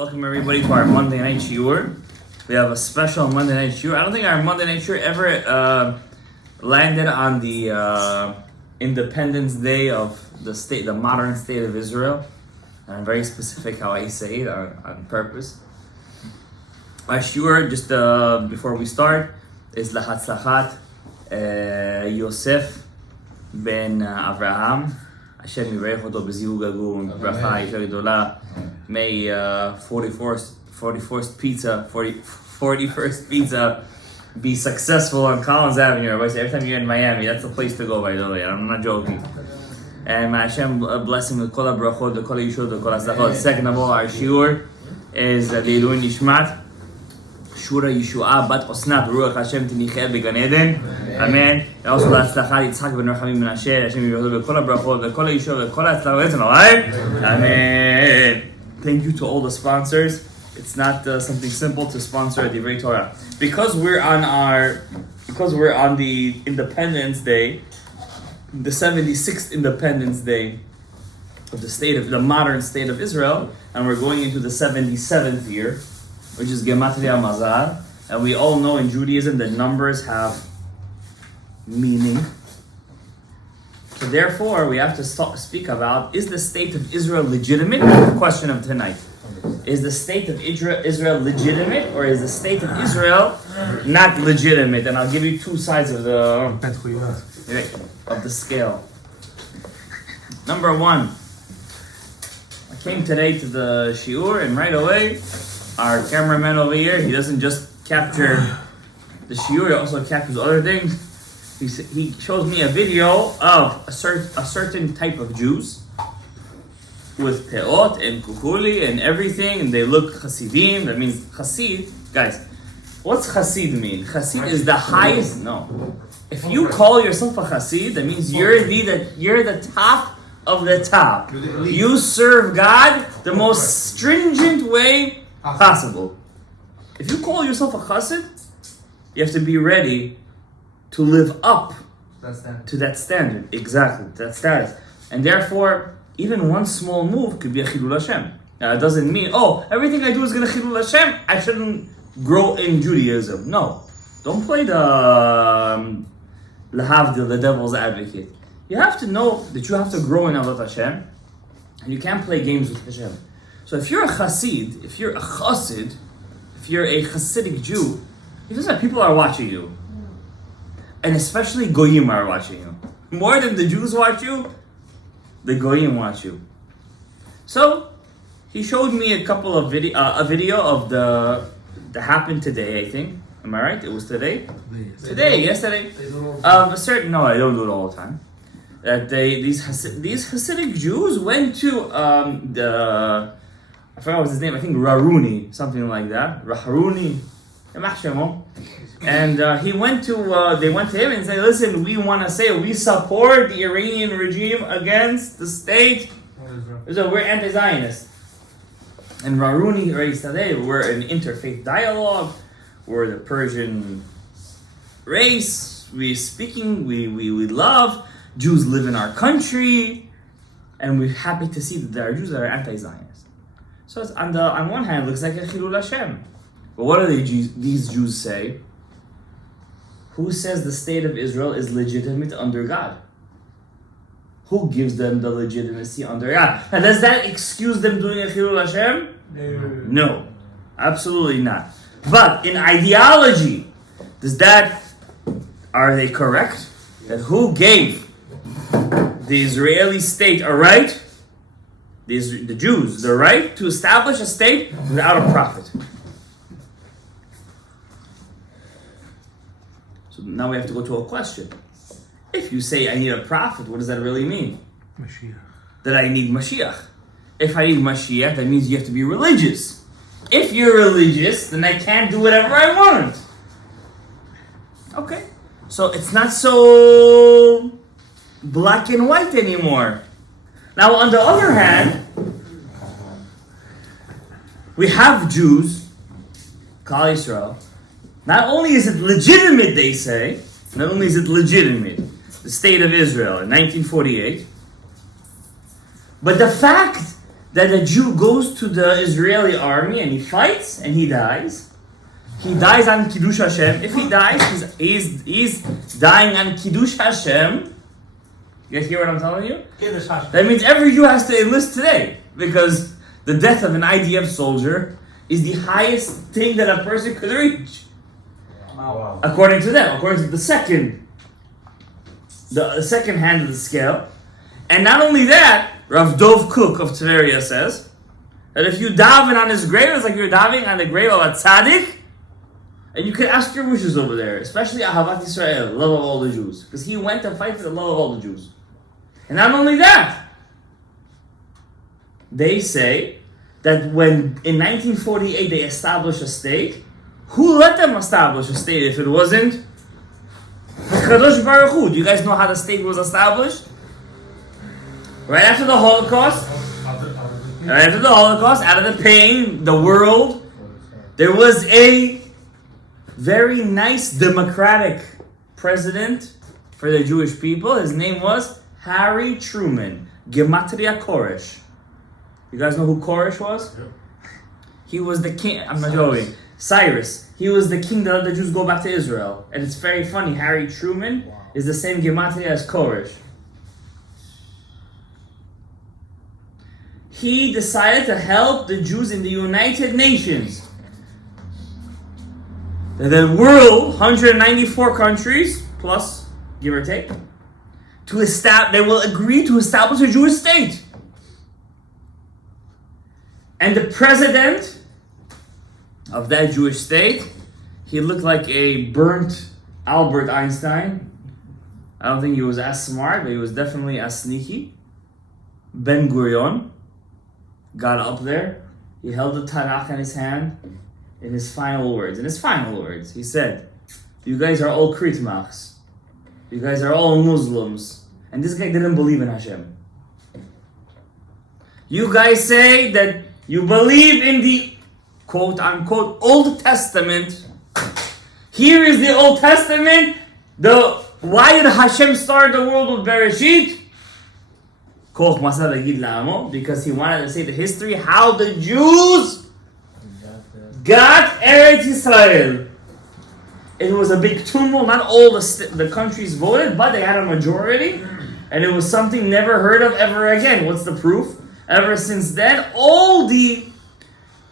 Welcome everybody to our Monday night shiur. We have a special Monday night shiur. I don't think our Monday night shiur ever landed on the Independence Day of the modern state of Israel. And I'm very specific how I say it on purpose. Our shiur, just before we start, is Lahatzlachat Yosef ben Avraham. Hashem yirech oto b'zivug agun, bracha yisher gedola. May 41st pizza be successful on Collins Avenue. Every time you're in Miami, that's the place to go, by the way. I'm not joking. And may Hashem bless him with kol brachot, the kol yishur, the kol hatzlachot. Second of all, our shiur is Leilui Nishmat Shura Yeshua Bat Osnat Ruach Hashem Tinicheh Began Eden. Amen. And also Latzlachat Yitzchak ben Rachamim Menashe. Hashem yirech with kol brachot, the kol yishur, the kol hatzlachot. Listen, alright? Amen. Thank you to all the sponsors. It's not something simple to sponsor a Divrei Torah. Because we're on the Independence Day, the 76th Independence Day of the modern state of Israel, and we're going into the 77th year, which is Gematria Mazal, and we all know in Judaism that numbers have meaning. So therefore, we have to speak about, is the state of Israel legitimate? The question of tonight. Is the state of Israel legitimate, or is the state of Israel not legitimate? And I'll give you two sides of the scale. Number one, I came today to the shiur, and right away, our cameraman over here, he doesn't just capture the shiur, he also captures other things. He shows me a video of a certain type of Jews with peot and kukuli and everything, and they look Hasidim. That means Hasid. Guys, what's Hasid mean? Hasid is the highest. No. If you call yourself a Hasid, that means you're the top of the top. You serve God the most stringent way possible. If you call yourself a Chassid, you have to be ready to live up to that standard. Exactly, that status. And therefore, even one small move could be a Chilul Hashem. Now, it doesn't mean, everything I do is going to Chilul Hashem, I shouldn't grow in Judaism. No. Don't play the Lahavdil, the devil's advocate. You have to know that you have to grow in Avodat Hashem, and you can't play games with Hashem. So if you're a Chassid, if you're a Chassid, if you're a Hasidic Jew, it doesn't matter, people are watching you. And especially Goyim are watching you. More than the Jews watch you, the Goyim watch you. So, he showed me a video of that happened today, I think. Am I right? It was today? Yesterday. I don't do it all the time. That these Hasidic Jews went to I forgot what's his name, I think Raruni, something like that. Raharuni. And they went to him and said, listen, we want to say we support the Iranian regime against the state. So we're anti-Zionist. And Raruni raised today, we're an interfaith dialogue. We're the Persian race. We love. Jews live in our country. And we're happy to see that there are Jews that are anti-Zionist. So it's on one hand, it looks like a Chilul Hashem. But what do these Jews say? Who says the state of Israel is legitimate under God? Who gives them the legitimacy under God? And does that excuse them doing a Chilul Hashem? No, absolutely not. But in ideology, are they correct? That who gave the Israeli state a right? The Jews, the right to establish a state without a prophet. So now we have to go to a question. If you say I need a prophet, what does that really mean? Mashiach. That I need Mashiach. If I need Mashiach, that means you have to be religious. If you're religious, then I can't do whatever I want. Okay. So it's not so black and white anymore. Now, on the other hand, we have Jews, Kal Yisrael. Not only is it legitimate, they say, not only is it legitimate, the state of Israel in 1948, but the fact that a Jew goes to the Israeli army and he fights and he dies. He dies on Kiddush Hashem. If he dies, he's dying on Kiddush Hashem. You guys hear what I'm telling you? That means every Jew has to enlist today, because the death of an IDF soldier is the highest thing that a person could reach. Wow. According to them, according to the second hand of the scale. And not only that, Rav Dov Cook of Tveria says that if you daven on his grave, it's like you're davening on the grave of a tzaddik, and you can ask your wishes over there, especially Ahavat Yisrael, love of all the Jews, because he went to fight for the love of all the Jews. And not only that, they say that when in 1948 they established a state, who let them establish a state if it wasn't Kadosh Baruch Hu? Do you guys know how the state was established? Right after the Holocaust, out of the pain, the world, there was a very nice democratic president for the Jewish people. His name was Harry Truman, Gematria Koresh. You guys know who Koresh was? Yeah. He was the king. I'm not joking. Cyrus. He was the king that let the Jews go back to Israel. And it's very funny. Harry Truman is the same Gematria as Koresh. He decided to help the Jews in the United Nations. The world, 194 countries, plus, give or take, they will agree to establish a Jewish state. And the president of that Jewish state, he looked like a burnt Albert Einstein. I don't think he was as smart, but he was definitely as sneaky. Ben Gurion got up there. He held the Tanakh in his hand. In his final words, he said, "You guys are all Kritmachs. You guys are all Muslims." And this guy didn't believe in Hashem. You guys say that you believe in the quote-unquote Old Testament. Here is the Old Testament. Why did Hashem start the world with Bereshit? Because he wanted to say the history, how the Jews got Eretz Yisrael. It was a big tumult. Not all the countries voted, but they had a majority. And it was something never heard of ever again. What's the proof? Ever since then,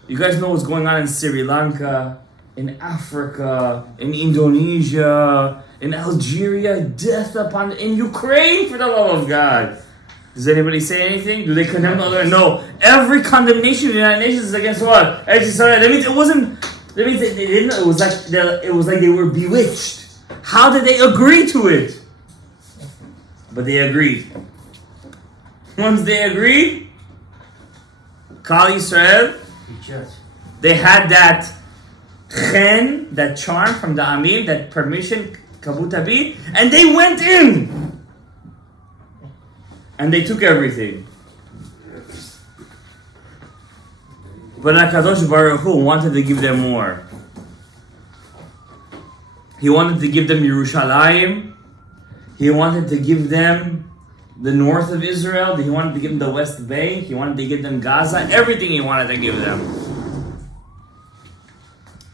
you guys know what's going on in Sri Lanka, in Africa, in Indonesia, in Algeria, in Ukraine, for the love of God. Does anybody say anything? Do they condemn the other? No. Every condemnation of the United Nations is against what? That means it wasn't. That means they didn't. It was like they were bewitched. How did they agree to it? But they agreed. Once they agreed, Kal Yisrael, they had that chen, that charm from the Amim, that permission, kabutabi, and they went in. And they took everything. But HaKadosh Baruch Hu wanted to give them more. He wanted to give them Yerushalayim. He wanted to give them the north of Israel. He wanted to give them the West Bank. He wanted to give them Gaza. Everything he wanted to give them.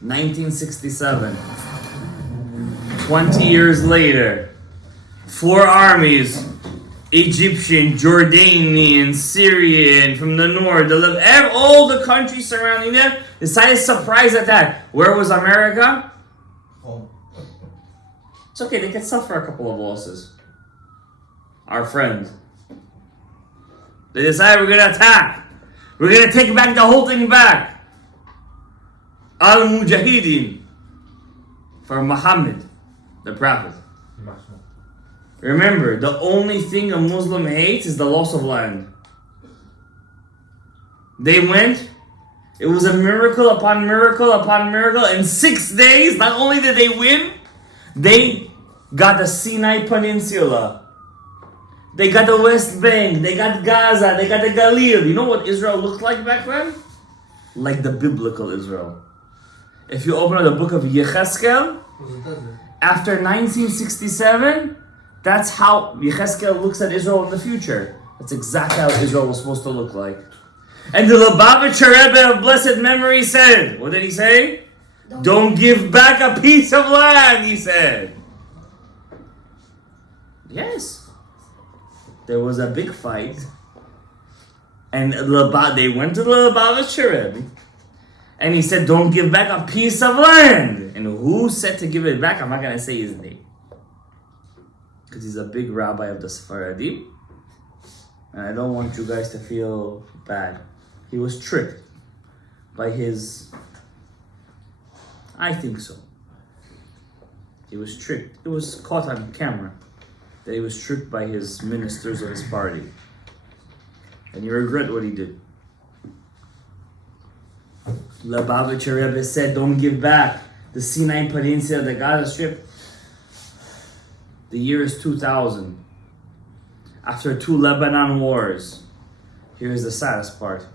1967. 20 years later. 4 armies. Egyptian, Jordanian, Syrian, from the north, all the countries surrounding them decided surprise attack. Where was America? Home. It's okay, they can suffer a couple of losses. Our friends. They decided we're going to attack. We're going to take back the whole thing back. Al-Mujahideen. For Muhammad, the Prophet. Remember, the only thing a Muslim hates is the loss of land. They went, it was a miracle upon miracle upon miracle. In 6 days, not only did they win, they got the Sinai Peninsula. They got the West Bank, they got Gaza, they got the Galilee. You know what Israel looked like back then? Like the biblical Israel. If you open up the book of Yecheskel, after 1967, that's how Yecheskel looks at Israel in the future. That's exactly how Israel was supposed to look like. And the Lubavitcher Rebbe of blessed memory said, what did he say? Don't give back a piece of land, he said. Yes. There was a big fight. And they went to the Lubavitcher Rebbe. And he said, don't give back a piece of land. And who said to give it back? I'm not going to say his name. Because he's a big rabbi of the Sephardim. And I don't want you guys to feel bad. He was tricked by his... I think so. He was tricked. It was caught on camera that he was tricked by his ministers of his party. And you regret what he did. Lubavitcher Rebbe said, don't give back the Sinai Peninsula, the Gaza Strip. The year is 2000. After 2 Lebanon wars. Here's the saddest part.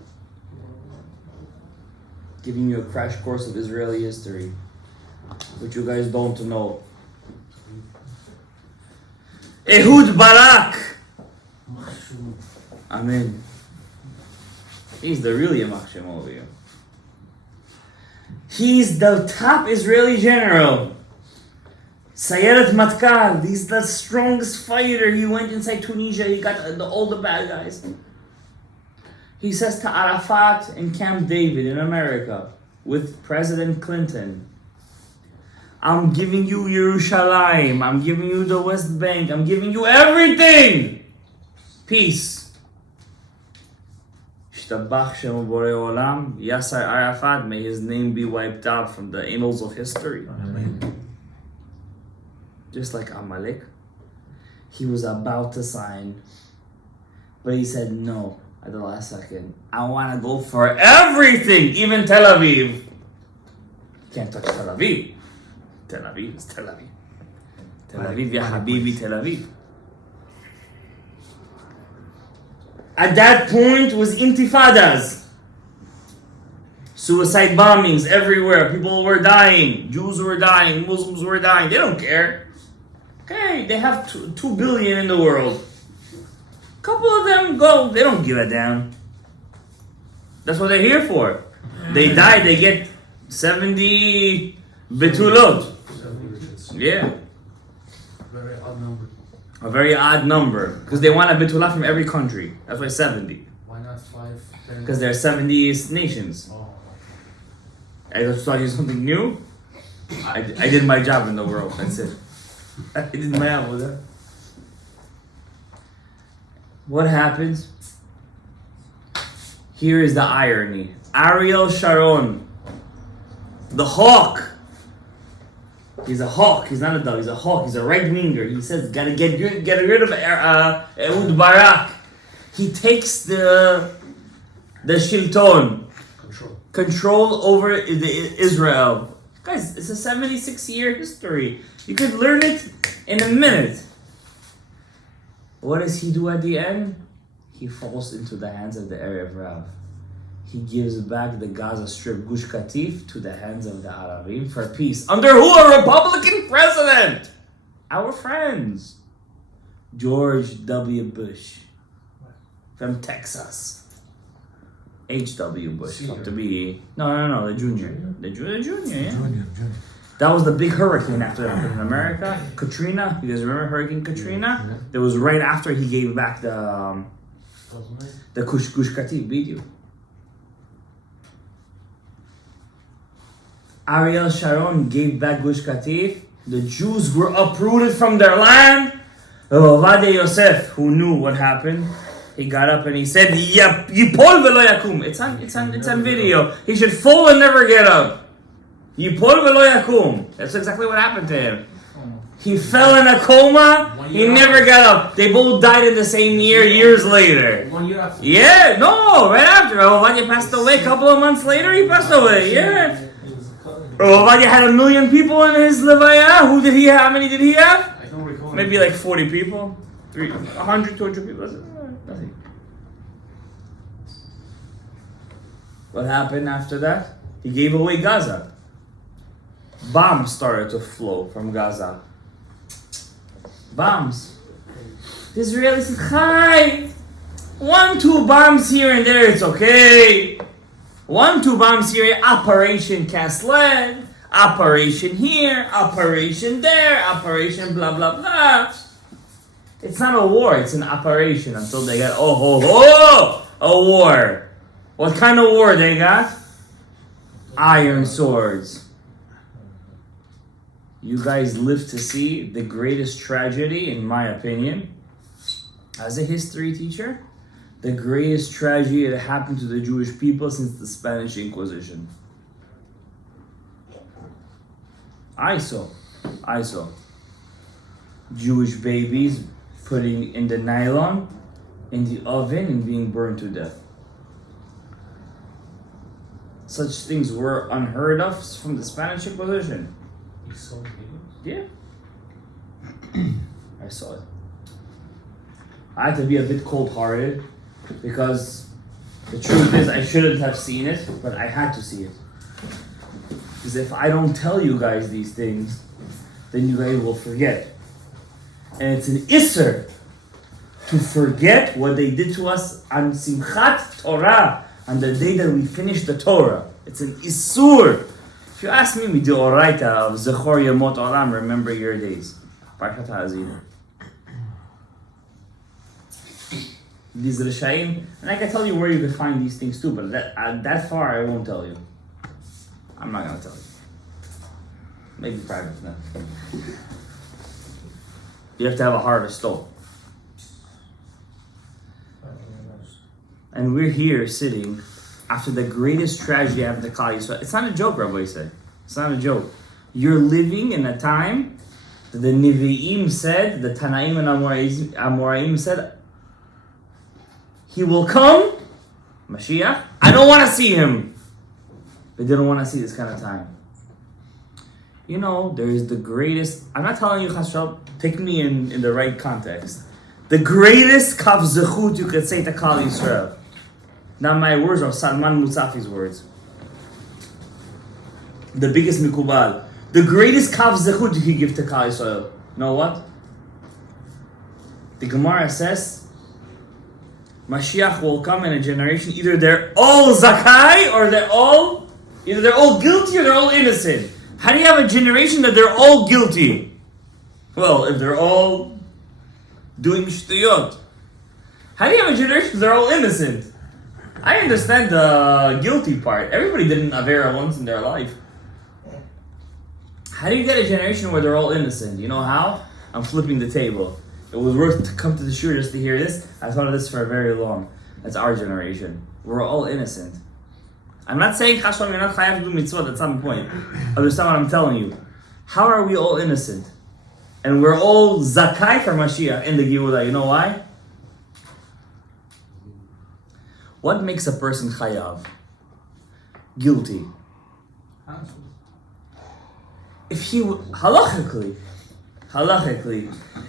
Giving you a crash course of Israeli history, which you guys don't know. Ehud Barak. Amen. He's the really Yamach Shem over here. He's the top Israeli general. Sayeret Matkal. He's the strongest fighter. He went inside Tunisia. He got all the bad guys. He says to Arafat in Camp David in America with President Clinton, I'm giving you Yerushalayim. I'm giving you the West Bank. I'm giving you everything. Peace. Shtabach Shem Borei Olam. Yasser Arafat, may his name be wiped out from the annals of history. Amen. Just like Amalek. He was about to sign, but he said no. At the last second, I want to go for everything, even Tel Aviv. Can't touch Tel Aviv. Tel Aviv is Tel Aviv. Tel Aviv, ya habibi, Tel Aviv. At that point was intifadas. Suicide bombings everywhere. People were dying. Jews were dying. Muslims were dying. They don't care. Okay, they have 2 billion in the world. Couple of them go, they don't give a damn. That's what they're here for. They die, they get 70 betulot. Yeah. Very odd number. A very odd number. Because they want a betulah from every country. That's why 70. Why not 5? Because there are 70 nations. Oh. I just taught you something new. I did my job in the world, that's it. I did my job. What happens? Here is the irony. Ariel Sharon, the hawk. He's a hawk. He's not a dog. He's a hawk. He's a right-winger. He says, "Gotta get rid of Ehud Barak." He takes the shilton, control over Israel. Guys, it's a 76-year history. You could learn it in a minute. What does he do at the end? He falls into the hands of the Erev Rav. He gives back the Gaza Strip, Gush Katif, to the hands of the Arabim for peace. Under who? A Republican president! Our friends. George W. Bush. From Texas. H.W. Bush. To be... No, the junior. The junior, yeah. Junior. That was the big hurricane after that in America. Katrina. You guys remember Hurricane Katrina? Yeah. That was right after he gave back the Gush Katif video. Ariel Sharon gave back Gush Katif. The Jews were uprooted from their land. Ovadia Yosef, who knew what happened, he got up and he said, "Yipol velo yakum." It's on video. He should fall and never get up. Yipol velo yakum. That's exactly what happened to him. He fell in a coma. He never got up. They both died in the same year, years later. 1 year after. Yeah, no, right after. Ovadia passed away. A couple of months later, he passed away. Yeah. Ovadia had 1 million people in his levaya. Who did he have? How many did he have? I don't recall. Maybe like 40 people. 100, 200 people. Nothing. What happened after that? He gave away Gaza. Bombs started to flow from Gaza. Bombs. The Israelis said, "Hi, 1-2 bombs here and there, it's okay. 1-2 bombs here, Operation Cast Lead, Operation here, Operation there, Operation blah blah blah. It's not a war, it's an operation until they get, a war. What kind of war they got? Iron swords. You guys live to see the greatest tragedy, in my opinion, as a history teacher, the greatest tragedy that happened to the Jewish people since the Spanish Inquisition. I saw Jewish babies putting in the nylon in the oven and being burned to death. Such things were unheard of from the Spanish Inquisition. You saw videos? Yeah. I saw it. I had to be a bit cold-hearted because the truth is I shouldn't have seen it, but I had to see it. Because if I don't tell you guys these things, then you guys will forget. And it's an isser to forget what they did to us on Simchat Torah, on the day that we finished the Torah. It's an isur. If you ask me, we do oraita of Zechor Yemot Olam, remember your days. Parshat HaAzina. These Rishaim, and I can tell you where you can find these things too, but that far I won't tell you. I'm not gonna tell you. Maybe private, no. You have to have a heart of stone. And we're here sitting after the greatest tragedy of the Klal Yisrael. It's not a joke, Rabbi said. It's not a joke. You're living in a time that the Nevi'im said, the Tanaim and Amoraim said, he will come, Mashiach. I don't want to see him. They didn't want to see this kind of time. You know, there is the greatest, I'm not telling you, Chashal, take me in the right context. The greatest kaf zechut you could say to Klal Yisrael. Not my words, or Salman Musafi's words. The biggest mikubal. The greatest kaf zechut you could give to Klal Yisrael. You know what? The Gemara says, Mashiach will come in a generation, either they're all zakai, or either they're all guilty or they're all innocent. How do you have a generation that they're all guilty? Well, if they're all doing shtuyot. How do you have a generation that they're all innocent? I understand the guilty part. Everybody did an avera once in their life. How do you get a generation where they're all innocent? You know how? I'm flipping the table. It was worth to come to the shul just to hear this. I thought of this for very long. That's our generation. We're all innocent. I'm not saying Chashon, you're not chayav to do mitzvot, that's not the point. Understand what I'm telling you. How are we all innocent? And we're all zakai for Mashiach in the Geula. You know why? What makes a person chayav? Guilty. If he, halachically,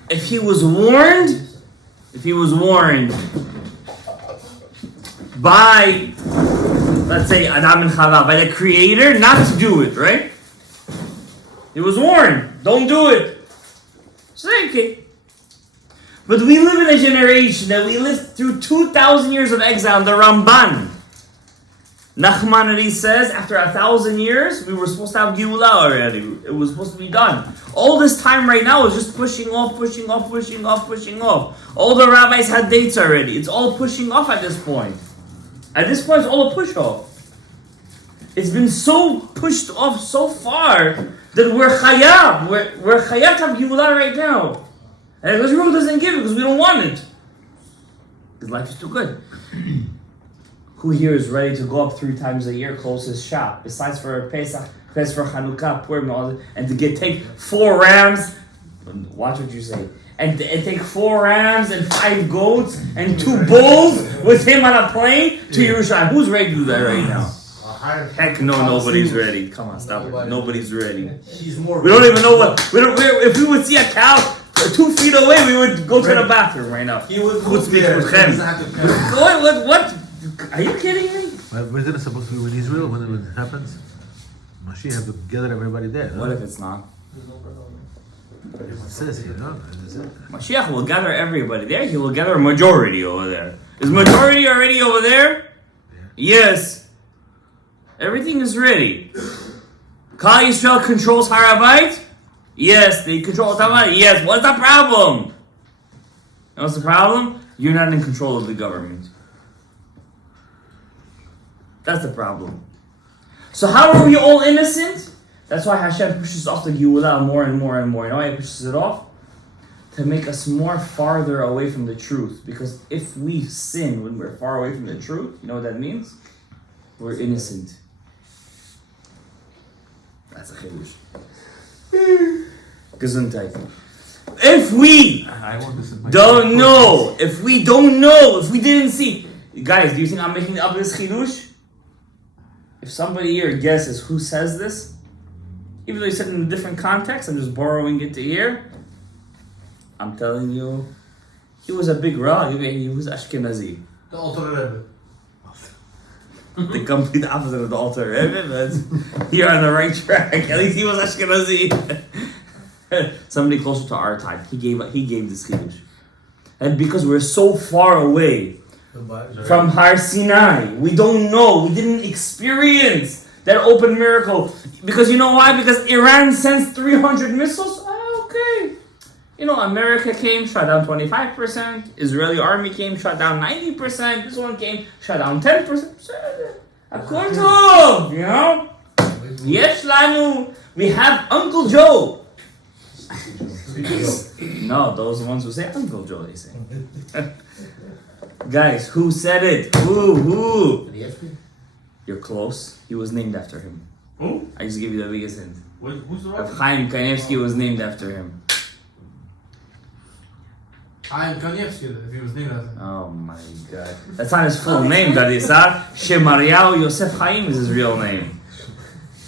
if he was warned by, let's say, Adam and Chava, by the Creator, not to do it, right? He was warned, don't do it. So, okay. But we live in a generation that we lived through 2,000 years of exile. The Ramban, Nachmanides says, after 1,000 years, we were supposed to have Geula already. It was supposed to be done. All this time right now is just pushing off. All the rabbis had dates already. It's all pushing off at this point. At this point, it's all a push off. It's been so pushed off so far that we're chayav. We're chayav to have Geula right now. And the Rosh doesn't give it because we don't want it. Because life is too good. Who here is ready to go up 3 times a year, close his shop? Besides for Pesach, besides for Chanukah, Purim, and to take 4 rams. Watch what you say. And take 4 rams and 5 goats and 2 bulls with him on a plane to Yerushalayim. Who's ready to do that right now? Heck no, nobody's ready. Come on, stop it. Nobody's ready. We don't even know what. If we would see a cow 2 feet away, we would go to the bathroom right now. He would speak with him. What? Are you kidding me? Isn't it supposed to be with Israel when it happens? Mashiach have to gather everybody there. What if it's not? It says here, no? Mashiach will gather everybody there. He will gather a majority over there. Is majority already over there? Yes. Everything is ready. Klal Yisrael controls Har HaBayit? Yes. They control Tamar? Yes. What's the problem? And what's the problem? You're not in control of the government. That's the problem. So how are we all innocent? That's why Hashem pushes off the Geula more and more and more. You know why He pushes it off? To make us more farther away from the truth. Because if we sin when we're far away from the truth, you know what that means? We're innocent. That's a chidush. Gesundheit. If we don't know, if we didn't see, guys, do you think I'm making up this chidush? If somebody here guesses who says this, even though he said it in a different context, I'm just borrowing it to here. I'm telling you, he was a big Rav. He was Ashkenazi. The Alter Rebbe. The complete opposite of the Alter Rebbe, but you're on the right track. At least he was Ashkenazi. Somebody closer to our time. He gave this chidush, and because we're so far away from Har Sinai, we don't know. We didn't experience that open miracle. Because you know why? Because Iran sends 300 missiles. Okay. You know, America came, shot down 25%. Israeli army came, shot down 90%. This one came, shot down 10%. According to, you know, Yesh Lanu, we have Uncle Joe. No, those are the ones who say Uncle Joe, they say. Guys, who said it? Who? You're close. He was named after him. Who? I just give you the biggest hint. Who's the Rav Rav? Chaim Kanievsky was named after him. Chaim Kanievsky, if he was named after him. Oh my God. That's not his full name, Gadisar. Shemaryahu Yosef Chaim is his real name.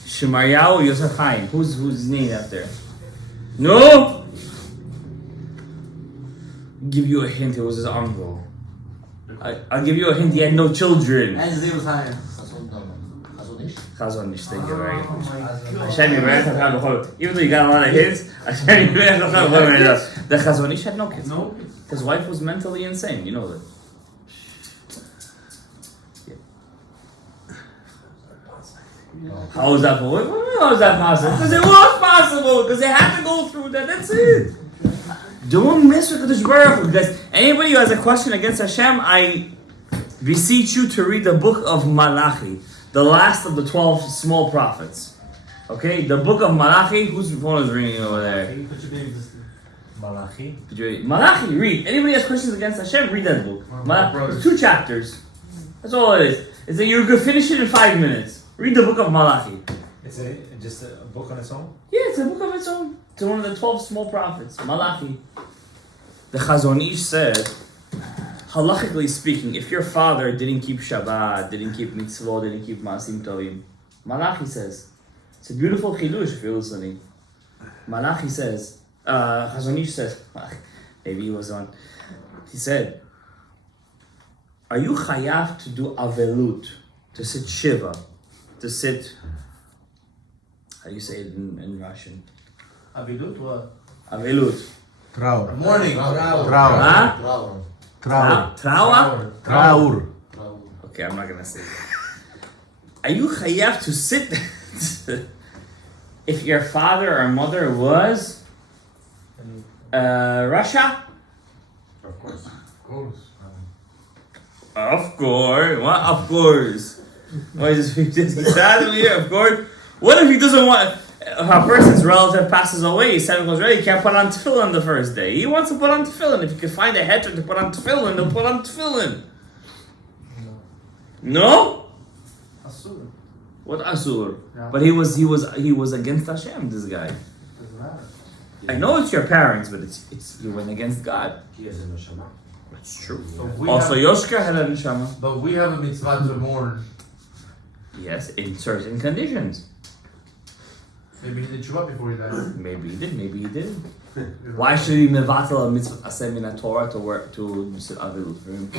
Shemaryahu Yosef Chaim. Who's his name after? No! Give you a hint, it was his uncle. I'll give you a hint, he had no children. And his name was Chaim. Chazon Ish, thank you very much. Hashem Yivarech Lecha B'chol. Even though you got a lot of hits, Hashem Yivarech Lecha B'chol. The Chazon Ish had no kids. No. His wife was mentally insane, you know that. Yeah. How is that possible? How is that possible? Because it was possible, because they had to go through that, that's it. Don't mess with the Baruch Hu, guys. Anybody who has a question against Hashem, I beseech you to read the book of Malachi, the last of the 12 small prophets. Okay, the book of Malachi. Whose phone is ringing over there? Malachi. Malachi, read. Anybody has questions against Hashem, read that book. It's 2 chapters. That's all it is. It's that you could finish it in 5 minutes. Read the book of Malachi. It's just a book on its own? Yeah, it's a book of its own. It's one of the 12 small prophets, Malachi. The Chazon Ish said, halachically speaking, if your father didn't keep Shabbat, didn't keep mitzvot, didn't keep Maasim Tovim, Malachi says, it's a beautiful chidush if you're listening. Malachi says, Chazon Ish says, maybe he was on. He said, are you chayav to do avelut, to sit shiva, to sit, how do you say it in Russian? Avilut, what? Avelut. Traur. Morning. Traur. Huh? Traur. Traua? Traur. Okay, I'm not gonna say that. Are you chayav to sit if your father or mother was Russia? Of course. Of course. What? Of course. Why is this sad over here? Of course. What if he doesn't want? If a person's relative passes away, his son goes, right, he can't put on tefillin the first day. He wants to put on tefillin. If he can find a heter to put on tefillin, he'll put on tefillin. No? Asur. What asur? Yeah. But he was against Hashem, this guy. Doesn't matter. I know it's your parents, but it's you went against God. That's true. But we Also, have, Yoshka had a neshama. but we have a mitzvah to mourn. Yes, in certain conditions. Maybe he did tshuva before he died. Maybe he did, maybe he didn't. Why should he mevatel a mitzvah asem in a Torah to work to sit avilut for him?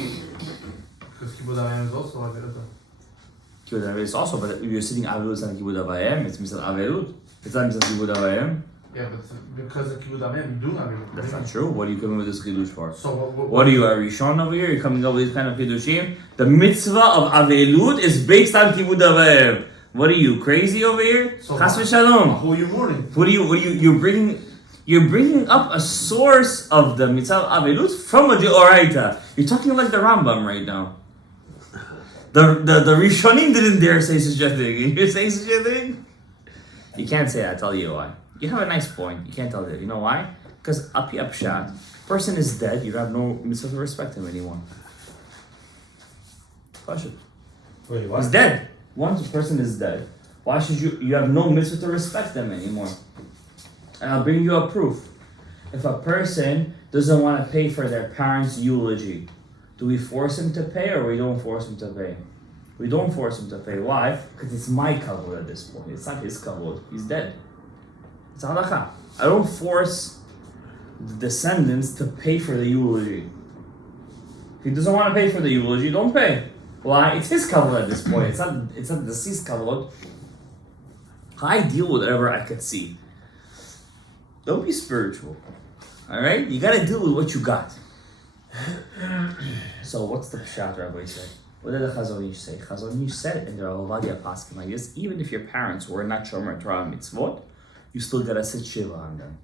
Because Kibbutz Avayim is also Avilut. Kibbutz Avayim is also, but if you're sitting avilut, it's not kibbutz avayim. It's mitzvah avilut. It's not mitzvah kibbutz avayim. Yeah, but because of Kibbutz Amim, you do not. That's not true. What are you coming with this Kiddush for? So What are you, a Rishon over here? You're coming up with these kind of Kiddushim? The mitzvah of Avelut is based on Kibbutz Avev. What are you, crazy over here? So Chas v'shalom. who are you mourning? What are you're bringing up a source of the mitzvah of Avelut from a Deoraita. You're talking like the Rambam right now. The Rishonim didn't dare say such a thing. You're saying such a thing? You can't say that, I'll tell you why. You have a nice point. You can't tell it. You know why? Because api apshat, person is dead. You have no mitzvah to respect him anymore. Question. Wait, what? He's dead. Once a person is dead, why should you have no mitzvah to respect them anymore? And I'll bring you a proof. If a person doesn't want to pay for their parents' eulogy, do we force him to pay or we don't force him to pay? We don't force him to pay. Why? Because it's my kavod at this point. It's not his kavod. He's dead. It's halakha. I don't force the descendants to pay for the eulogy. If he doesn't want to pay for the eulogy, don't pay. Why? It's his kavod at this point. It's not the deceased kavod. I deal with whatever I could see. Don't be spiritual. Alright? You gotta deal with what you got. So what's the pshat Rabbi said? What did the Chazon Ish say? Chazon Ish said in the Ovadia Paskin like this, even if your parents were not Shomer Torah mitzvot, you still gotta sit Shiva on them.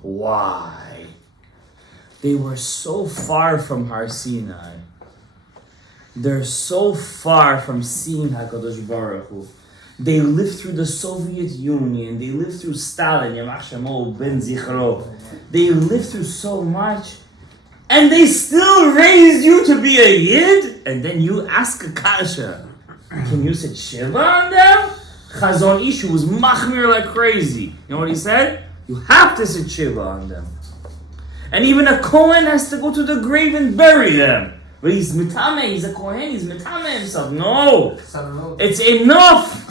Why? They were so far from Har Sinai. They're so far from seeing HaKadosh Baruch Hu. They lived through the Soviet Union. They lived through Stalin, Yamach Shemo Ben Zichro. They lived through so much. And they still raised you to be a Yid? And then you ask a kasha. Can you sit Shiva on them? Chazon Ish was machmir like crazy. You know what he said? You have to sit Shiva on them. And even a Kohen has to go to the grave and bury them. But he's mitame, he's a Kohen, he's mitame himself. No! It's enough!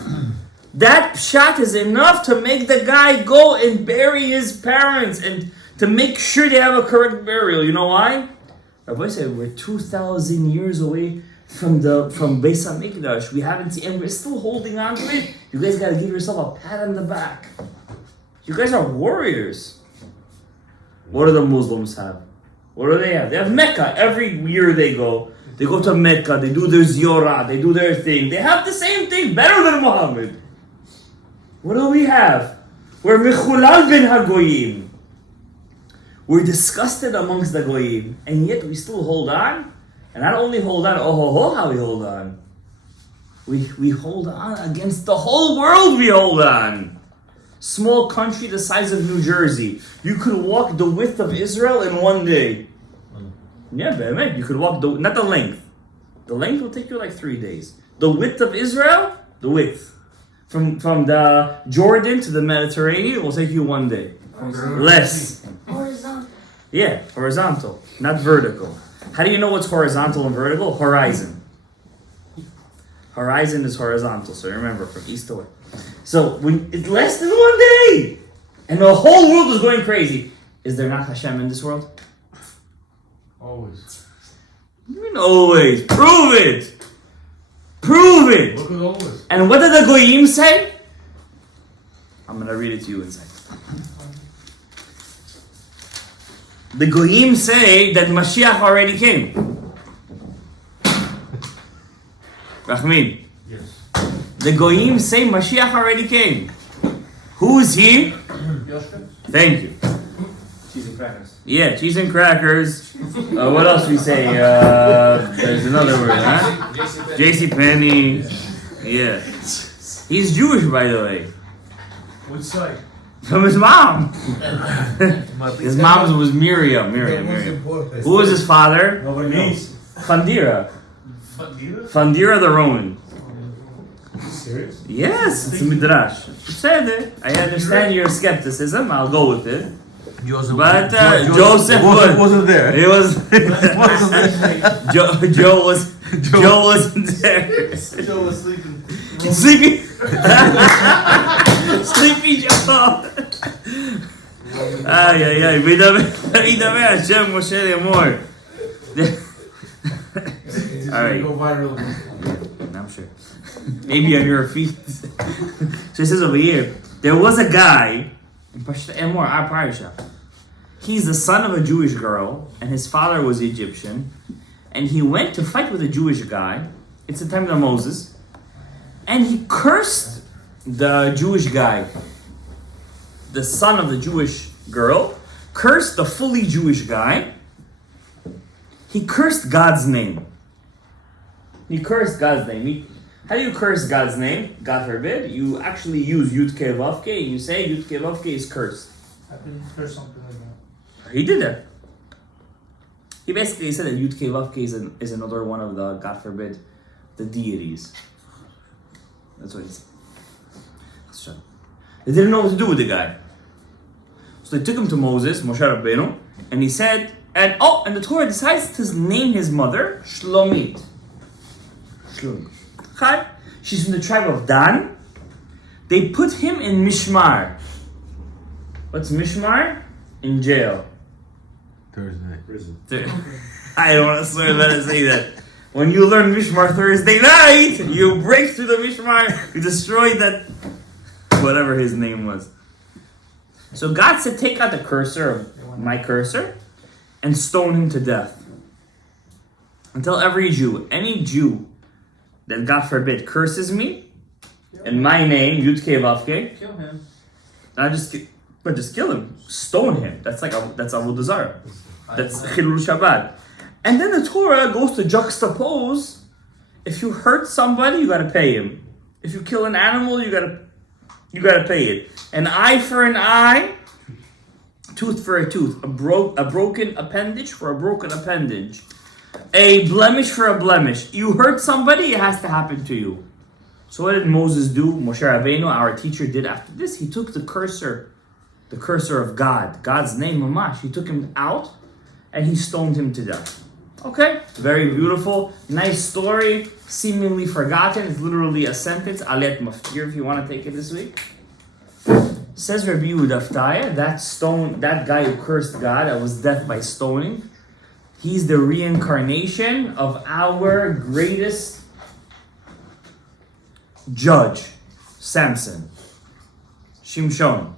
That pshat is enough to make the guy go and bury his parents and to make sure they have a correct burial. You know why? Rabbi said we're 2,000 years away from Beis HaMikdash. We haven't seen, and we're still holding on to it. You guys gotta give yourself a pat on the back. You guys are warriors. What do the Muslims have? What do they have? They have Mecca. Every year they go to Mecca, they do their ziyarah, they do their thing. They have the same thing, better than Muhammad. What do we have? We're Mechulal bin HaGoyim. We're disgusted amongst the Goyim, and yet we still hold on. And not only hold on, how we hold on. We hold on against the whole world, we hold on. Small country the size of New Jersey. You could walk the width of Israel in one day. Yeah, be'emet, you could walk, not the length. The length will take you like 3 days. The width of Israel, the width. From the Jordan to the Mediterranean will take you 1 day. Less. Horizontal. Yeah, horizontal, not vertical. How do you know what's horizontal and vertical? Horizon. Horizon is horizontal, so remember, from east to west. So when it's less than 1 day, and the whole world is going crazy, is there not Hashem in this world? Always. What do you mean always? Prove it! Prove it! Look at always. And what did the Goyim say? I'm gonna read it to you inside. The Goyim say that Mashiach already came. Rahmin. Yes. The Goyim say Mashiach already came. Who is he? Yoshka? Thank you. Cheese and crackers. Yeah, cheese and crackers. What else we say? There's another word, huh? JC Penney. Yeah. He's Jewish, by the way. Which side? From his mom. His mom was Miriam. Who was his father? Nobody knows. Fandira. Fandira? Fandira the Roman. Serious? Yes, it's a midrash. You said it. I understand your skepticism. I'll go with it. Joseph, But Joseph wasn't there. He was. Joe wasn't there. Joe was sleeping. Sleepy. Sleepy Joe. Ay. Vidame Hashem Moshe Lemor. All right. Go viral. I'm sure. Maybe on your feet. So it says over here, there was a guy And more, our parasha. He's the son of a Jewish girl, and his father was Egyptian, and he went to fight with a Jewish guy. It's the time of Moses, and he cursed the Jewish guy, the son of the Jewish girl, cursed the fully Jewish guy. He cursed God's name. He cursed God's name. How do you curse God's name? God forbid. You actually use Yud Kei Vav Kei, and you say Yud Kei Vav Kei is cursed. I didn't hear something like that. He did that. He basically said that Yud Kei Vav Kei is another one of the, God forbid, the deities. That's what he said. So, they didn't know what to do with the guy. So they took him to Moses, Moshe Rabbeinu, and he said, and the Torah decides to name his mother Shlomit. Shlomit. She's from the tribe of Dan. They put him in Mishmar. What's Mishmar? In jail. Thursday. Prison. I don't want to swear that I say that. When you learn Mishmar Thursday night, you break through the Mishmar, you destroy that, whatever his name was. So God said, take out the cursor of my cursor and stone him to death. Until every Jew, any Jew that God forbid curses me in my name, Yud Kei Vav Kei, Kill him. just kill him, stone him. That's Avodah Zarah. That's Chilul Shabbat. And then the Torah goes to juxtapose. If you hurt somebody, you gotta pay him. If you kill an animal, you gotta pay it. An eye for an eye, tooth for a tooth, a broken appendage for a broken appendage, a blemish for a blemish. You hurt somebody, it has to happen to you. So what did Moses do? Moshe Rabbeinu, our teacher, did after this. He took the cursor of God, God's name, Mamash. He took him out and he stoned him to death. Okay, very beautiful, nice story, seemingly forgotten. It's literally a sentence. Alet Maftir, if you want to take it this week. Says Rabbi Yehuda, that guy who cursed God, that was death by stoning, he's the reincarnation of our greatest judge, Samson, Shimshon.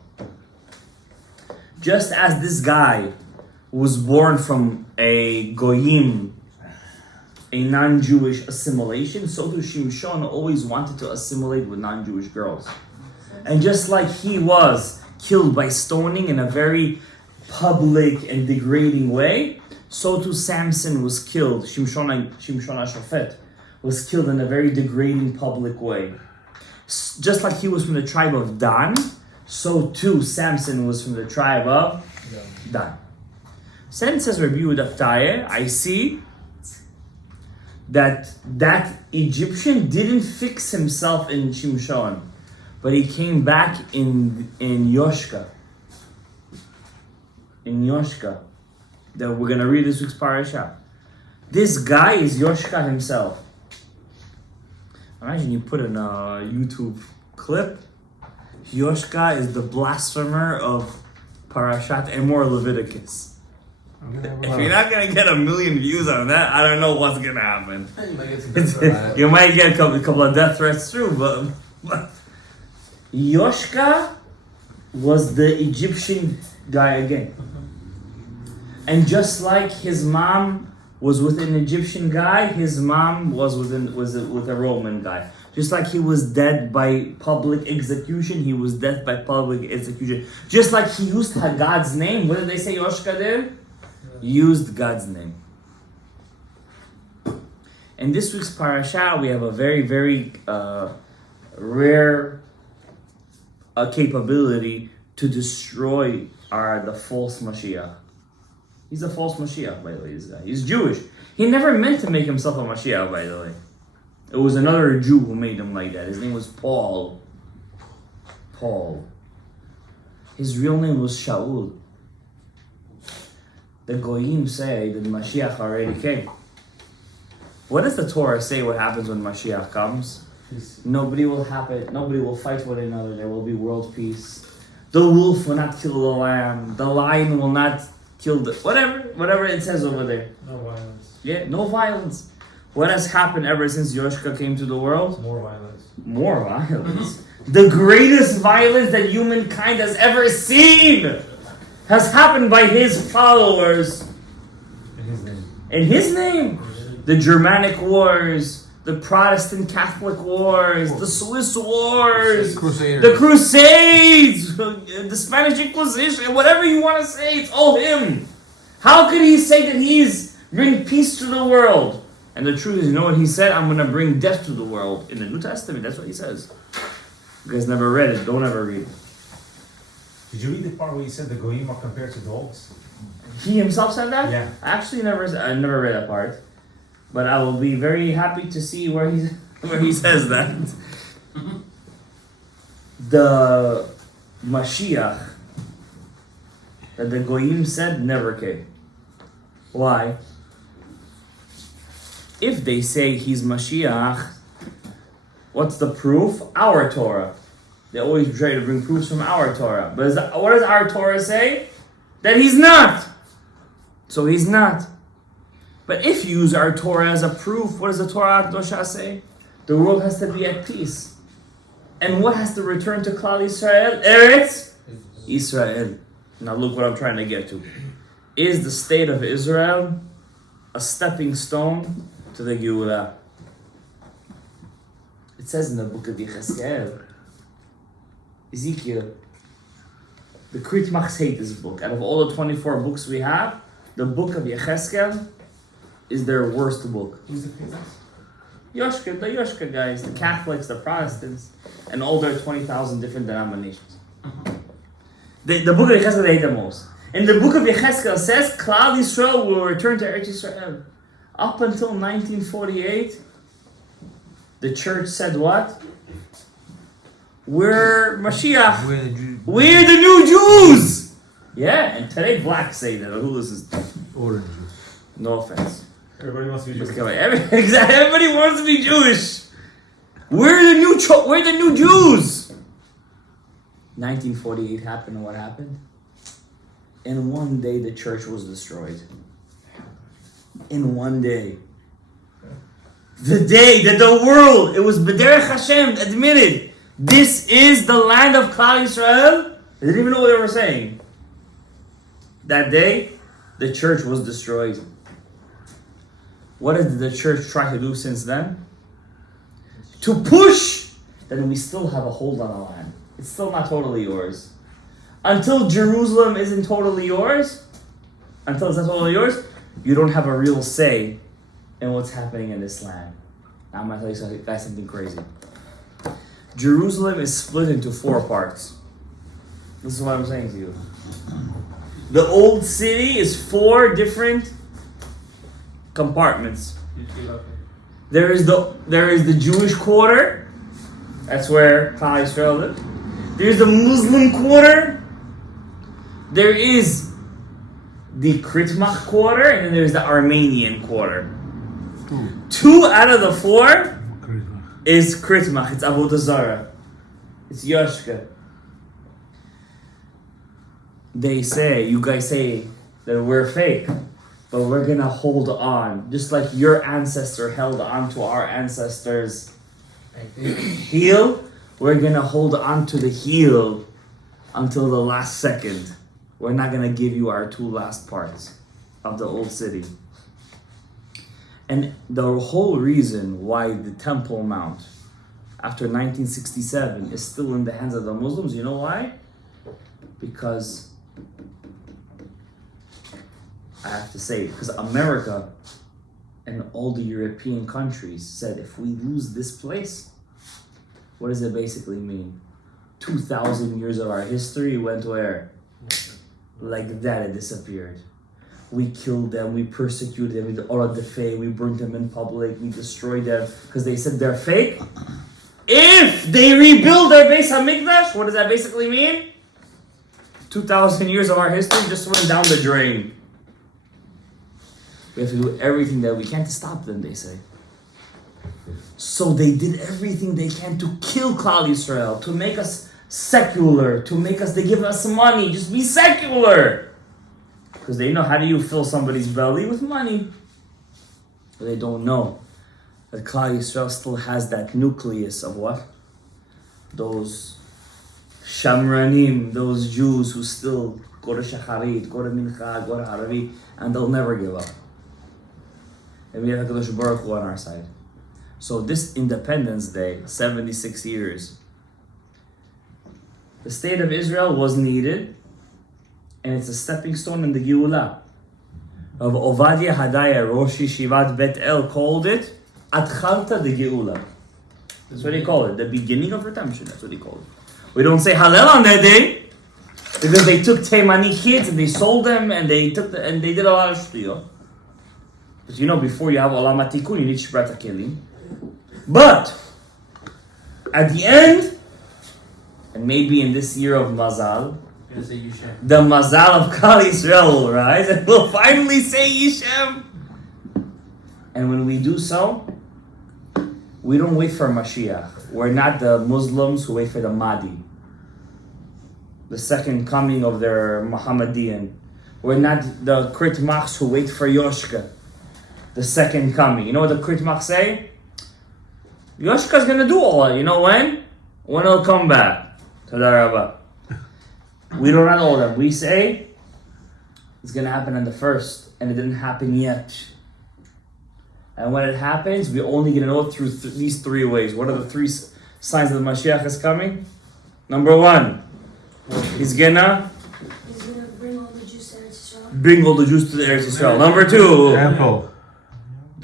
Just as this guy was born from a goyim, a non-Jewish assimilation, so too Shimshon always wanted to assimilate with non-Jewish girls. And just like he was killed by stoning in a very public and degrading way, so too Samson was killed, Shimshon HaShofet was killed in a very degrading public way. Just like he was from the tribe of Dan, so too Samson was from the tribe of Dan. Then says Rabbi Yehuda, I see that Egyptian didn't fix himself in Shimshon, but he came back in Yoshka. In Yoshka. That we're going to read this week's parasha. This guy is Yoshka himself. Imagine you put in a YouTube clip. Yoshka is the blasphemer of Parashat Emor Leviticus. If you're not going to get 1 million views on that, I don't know what's going to happen. You might get a couple of death threats through, but Yoshka was the Egyptian guy again. And just like his mom was with an Egyptian guy, his mom was with a Roman guy. Just like he was dead by public execution, he was dead by public execution. Just like he used God's name. What did they say Yoshka did? Used God's name. In this week's parasha, we have a very, very rare capability to destroy the false Mashiach. He's a false Mashiach, by the way, this guy. He's Jewish. He never meant to make himself a Mashiach, by the way. It was another Jew who made him like that. His name was Paul. His real name was Shaul. The Goyim say that Mashiach already came. What does the Torah say what happens when Mashiach comes? Nobody will fight one another. There will be world peace. The wolf will not kill the lamb. The lion will not kill the... Whatever it says over there. No violence. Yeah, no violence. What has happened ever since Yoshka came to the world? More violence. More violence. The greatest violence that humankind has ever seen has happened by his followers. In his name. In his name. The Germanic wars, the Protestant Catholic wars, the Swiss wars, Crusaders. the Crusades, the Spanish Inquisition, whatever you want to say, it's all him. How could he say that he's bring peace to the world? And the truth is, you know what he said? I'm going to bring death to the world. In the New Testament, that's what he says. You guys never read it. Don't ever read it. Did you read the part where he said the Goyim are compared to dogs? He himself said that? Yeah. I actually I never read that part. But I will be very happy to see where he says that. The Mashiach that the Goyim said never came. Why? If they say he's Mashiach, what's the proof? Our Torah. They always try to bring proofs from our Torah. But what does our Torah say? That he's not. So he's not. But if you use our Torah as a proof, what does the Torah Dosha say? The world has to be at peace. And what has to return to Klal Yisrael? Eretz Israel. Now look what I'm trying to get to. Is the state of Israel a stepping stone to the Geula? It says in the book of Ezekiel, the Krit Machs hate this book. Out of all the 24 books we have, the book of Yecheskel is their worst book. Who's the princess? Yoshka, the Yoshka guys, the Catholics, the Protestants, and all their 20,000 different denominations. The book of Yecheskel they hate the most. And the book of Yecheskel says, Klal Yisrael will return to Eretz Yisrael. Up until 1948, the church said what? We're Mashiach. We're the new Jews. Yeah, and today blacks say that. Who listens? Orange. No offense. Everybody wants to be Jewish. Everybody wants to be Jewish. We're the new Jews. 1948 happened, and what happened? In one day, the church was destroyed. In one day. The day that the world, it was B'derech Hashem, admitted, this is the land of Klal Yisrael. They didn't even know what they were saying. That day, the church was destroyed. What did the church try to do since then? To push that we still have a hold on the land. It's still not totally yours. Until Jerusalem isn't totally yours, you don't have a real say in what's happening in this land. Now I'm going to tell you guys something crazy. Jerusalem is split into 4 parts. This is what I'm saying to you. The old city is 4 different compartments. There is the Jewish quarter. That's where Klal Yisrael lives. There's the Muslim quarter. There is the Kritmach quarter, and then there's the Armenian quarter. 2 out of the 4 is Kritmach. It's Avodah Zarah. It's Yoshka. You guys say that we're fake, but we're gonna hold on, just like your ancestor held on to our ancestors' heel. We're gonna hold on to the heel until the last second. We're not gonna give you our 2 last parts of the old city. And the whole reason why the Temple Mount, after 1967, is still in the hands of the Muslims, you know why? Because, I have to say, because America and all the European countries said, if we lose this place, what does it basically mean? 2,000 years of our history went where? Like that, it disappeared. We killed them, we persecuted them, we did all of the fake, we burnt them in public, we destroyed them because they said they're fake. If they rebuild their Beis HaMikdash, what does that basically mean? 2,000 years of our history just went down the drain. We have to do everything that we can to stop them, they say. So they did everything they can to kill Klal Yisrael, to make us secular, they give us money, just be secular. Because they know, how do you fill somebody's belly? With money. But they don't know that Klal Yisrael still has that nucleus of what? Those Shamranim, those Jews who still go to Shacharit, go to Mincha, go to Haravi, and they'll never give up. And we have HaKadosh Baruch Hu on our side. So this Independence Day, 76 years, the state of Israel was needed, and it's a stepping stone in the Geula. Of Ovadia Hadaya, Rosh Yeshivat Bet El, called it Atchalta de Geula. That's what they call it, the beginning of redemption. That's what they call it. We don't say Hallel on that day because they took Taimani kids and they sold them and they did a lot of shtuyot. But you know, before you have Olam HaTikun, you need Shibrat HaKelim. But at the end, and maybe in this year of Mazal, the Mazal of Klal Yisrael will rise and we'll finally say Yishem. And when we do so, we don't wait for Mashiach. We're not the Muslims who wait for the Mahdi, the second coming of their Muhammadian. We're not the Krit Machs who wait for Yoshka, the second coming. You know what the Krit Machs say? Yoshka's gonna do all that. You know when? When he'll come back. Tada Rabba. We don't know them. We say it's gonna happen on the first, and it didn't happen yet. And when it happens, we only get to know it through these three ways. What are the three signs that the Mashiach is coming? Number one, he's gonna bring all the Jews to Eretz Yisrael. Bring all the Jews to the Eretz Yisrael. Number two, Temple.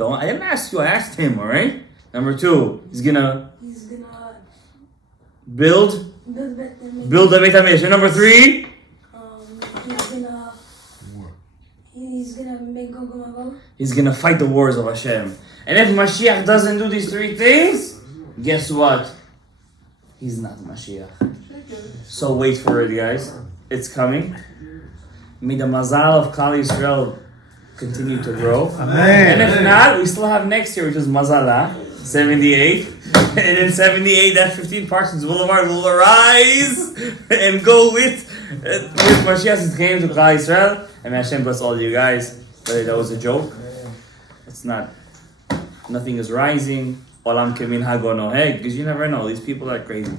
I didn't ask you. I asked him. All right. Number two, he's gonna build the Beit HaMikdash. Number three, he's gonna make Gog and Magog. he's gonna fight the wars of Hashem. And if Mashiach doesn't do these three things, guess what? He's not Mashiach. So wait for it, guys. It's coming. May the Mazal of Klal Yisrael continue to grow. Amen. And if not, we still have next year, which is Mazala, 78. And in 78, that 15 Parsons Boulevard will arise and go with Mashiach came to Klal Yisrael. And may Hashem bless all of you guys. But that was a joke. It's not. Nothing is rising. Olam kemin hagonoheg. Because you never know. These people are crazy.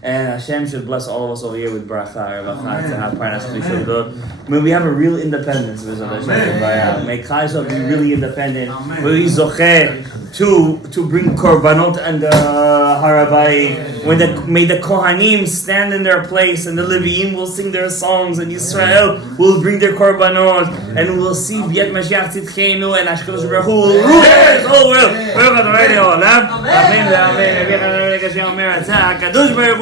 And Hashem should bless all of us over here with bracha, revacha, to have parnas. May we have a real independence. May Klal Yisrael be really independent. May we zocheh to bring korbanot and harabai. May the kohanim stand in their place, and the Leviim will sing their songs, and Yisrael will bring their korbanot, and we'll see Biat Mashiach Tzidkenu, and HaKadosh Baruch Hu will rule the whole world. Amen. Amen.